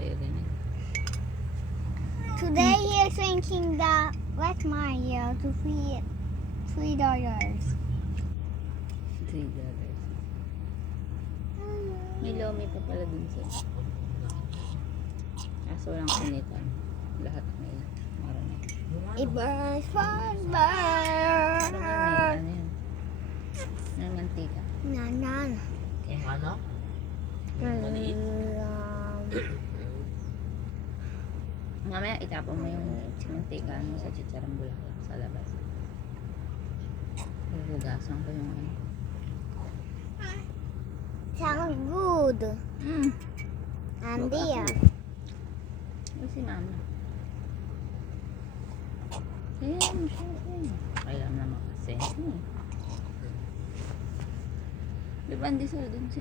naririnig. Today he is drinking the Wet Mario to $3. $3. May lomi pa pala dun sa kaso walang kunitan. Lahat may marunong. It burns, burns, Ano burns. yun? Ano mantika? Nanan. Yung ano? Yung maliit. Mamaya itapon mo yung mantika mo sa chicharang bulaklak sa labas. Hugasan ko yung ano. Sounds good. And Huwag there. ako. Ay, si mama. Ayan, kaya naman kasi. Diba hindi sila dun